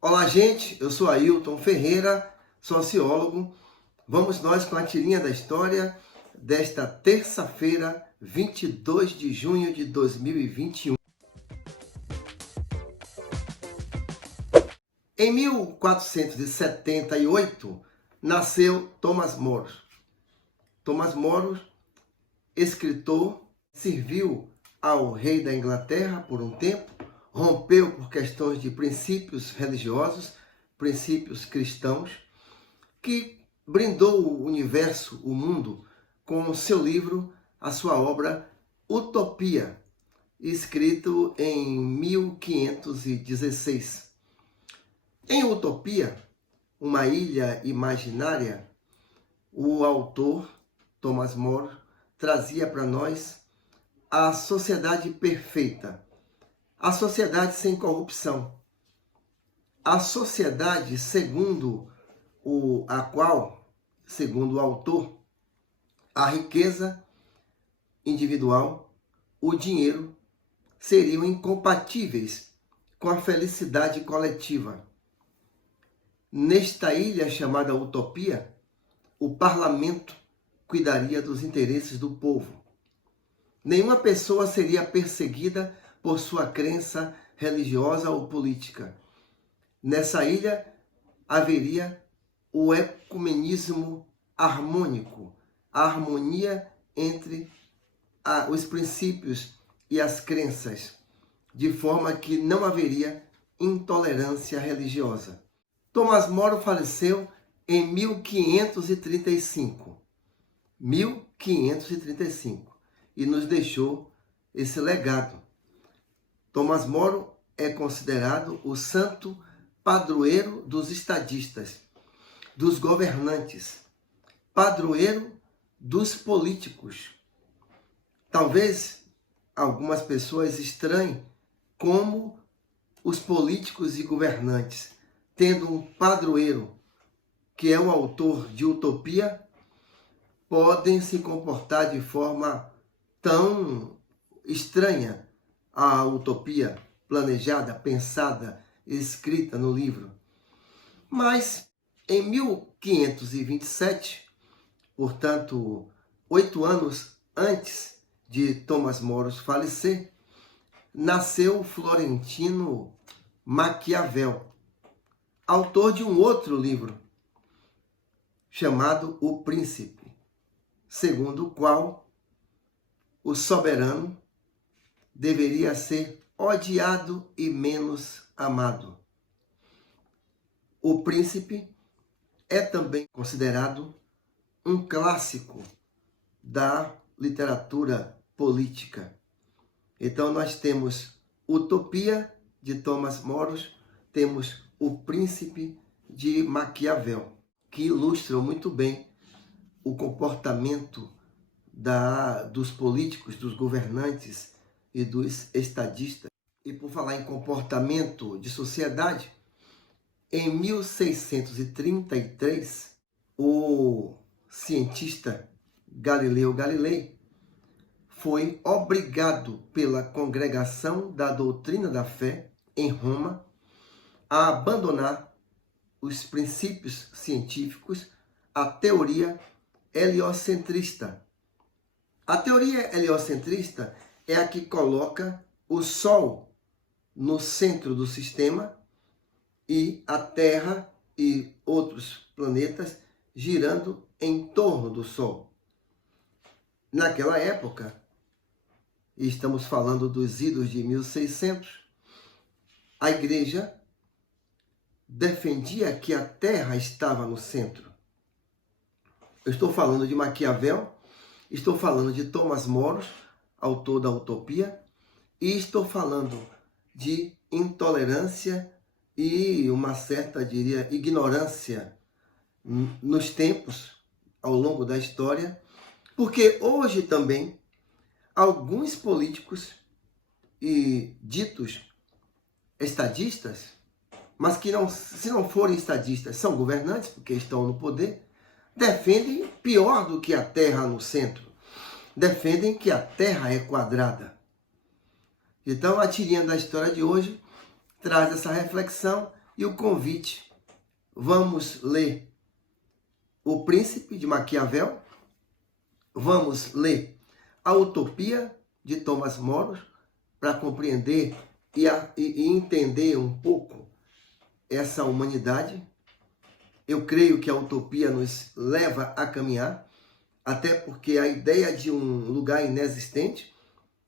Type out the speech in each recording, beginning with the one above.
Olá, gente, eu sou Ailton Ferreira, sociólogo. Vamos nós com a tirinha da história desta terça-feira, 22 de junho de 2021. Em 1478, nasceu Tomás Moro. Tomás Moro, escritor, serviu ao rei da Inglaterra por um tempo, rompeu por questões de princípios religiosos, princípios cristãos, que brindou o universo, o mundo, com o seu livro, a sua obra Utopia, escrito em 1516. Em Utopia, uma ilha imaginária, o autor, Tomás Moro, trazia para nós a sociedade perfeita, a sociedade sem corrupção, a sociedade segundo a qual, segundo o autor, a riqueza individual, o dinheiro, seriam incompatíveis com a felicidade coletiva. Nesta ilha chamada Utopia, o parlamento cuidaria dos interesses do povo. Nenhuma pessoa seria perseguida por sua crença religiosa ou política. Nessa ilha haveria o ecumenismo harmônico, a harmonia entre os princípios e as crenças, de forma que não haveria intolerância religiosa. Tomás Moro faleceu em 1535. 1535. E nos deixou esse legado. Tomás Moro é considerado o santo padroeiro dos estadistas, dos governantes, padroeiro dos políticos. Talvez algumas pessoas estranhem como os políticos e governantes, tendo um padroeiro, que é o autor de Utopia, podem se comportar de forma tão estranha à utopia planejada, pensada, escrita no livro. Mas em 1527, portanto, 8 anos antes de Tomás Moro falecer, nasceu Florentino Maquiavel, autor de um outro livro chamado O Príncipe, segundo o qual o soberano deveria ser odiado e menos amado. O Príncipe é também considerado um clássico da literatura política. Então nós temos Utopia, de Tomás Moro, temos O Príncipe, de Maquiavel, que ilustram muito bem o comportamento dos políticos, dos governantes e dos estadistas. E por falar em comportamento de sociedade, em 1633, o cientista Galileu Galilei foi obrigado pela Congregação da Doutrina da Fé, em Roma, a abandonar os princípios científicos, a teoria heliocentrista. A teoria heliocentrista é a que coloca o Sol no centro do sistema e a Terra e outros planetas girando em torno do Sol. Naquela época, e estamos falando dos idos de 1600, a Igreja defendia que a Terra estava no centro. Eu estou falando de Maquiavel, estou falando de Tomás Moro, autor da Utopia, e estou falando de intolerância e uma certa, diria, ignorância nos tempos, ao longo da história, porque hoje também alguns políticos e ditos estadistas, mas que não, se não forem estadistas, são governantes, porque estão no poder, defendem pior do que a Terra no centro. Defendem que a Terra é quadrada. Então, a tirinha da história de hoje traz essa reflexão e o convite. Vamos ler O Príncipe, de Maquiavel. Vamos ler A Utopia, de Thomas More, para compreender e entender um pouco essa humanidade. Eu creio que a utopia nos leva a caminhar, até porque a ideia de um lugar inexistente,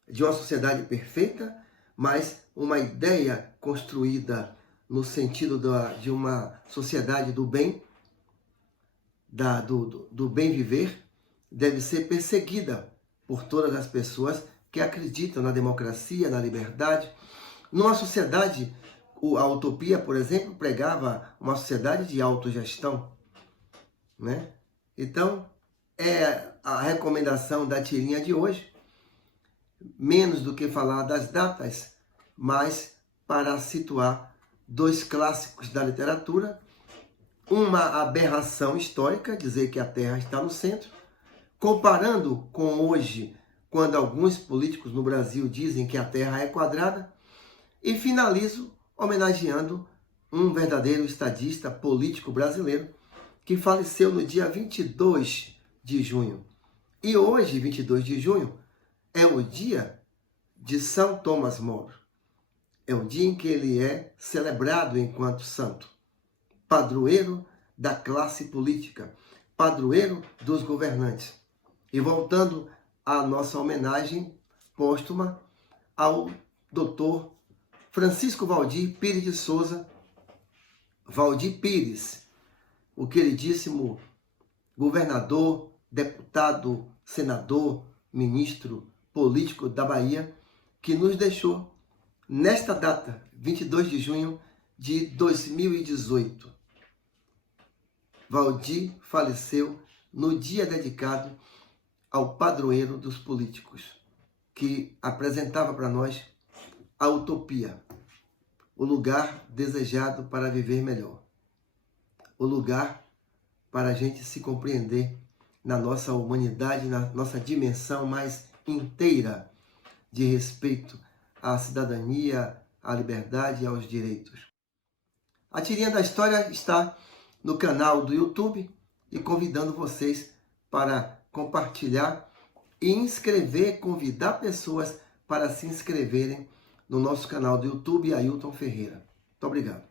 de uma sociedade perfeita, mas uma ideia construída no sentido de uma sociedade do bem, do bem viver, deve ser perseguida por todas as pessoas que acreditam na democracia, na liberdade. Numa sociedade, a utopia, por exemplo, pregava uma sociedade de autogestão, né? Então, é a recomendação da tirinha de hoje, menos do que falar das datas, mas para situar dois clássicos da literatura, uma aberração histórica, dizer que a Terra está no centro, comparando com hoje, quando alguns políticos no Brasil dizem que a Terra é quadrada, e finalizo homenageando um verdadeiro estadista político brasileiro que faleceu no dia 22 de junho. E hoje, 22 de junho, é o dia de São Thomas More. É o dia em que ele é celebrado enquanto santo, padroeiro da classe política, padroeiro dos governantes. E voltando à nossa homenagem póstuma ao Dr. Francisco Valdir Pires de Souza, Valdir Pires, o queridíssimo governador, deputado, senador, ministro, político da Bahia, que nos deixou nesta data, 22 de junho de 2018. Valdir faleceu no dia dedicado ao padroeiro dos políticos, que apresentava para nós a utopia, o lugar desejado para viver melhor, o lugar para a gente se compreender na nossa humanidade, na nossa dimensão mais inteira de respeito à cidadania, à liberdade e aos direitos. A tirinha da história está no canal do YouTube e convidando vocês para compartilhar e inscrever, convidar pessoas para se inscreverem no nosso canal do YouTube, Ailton Ferreira. Muito obrigado.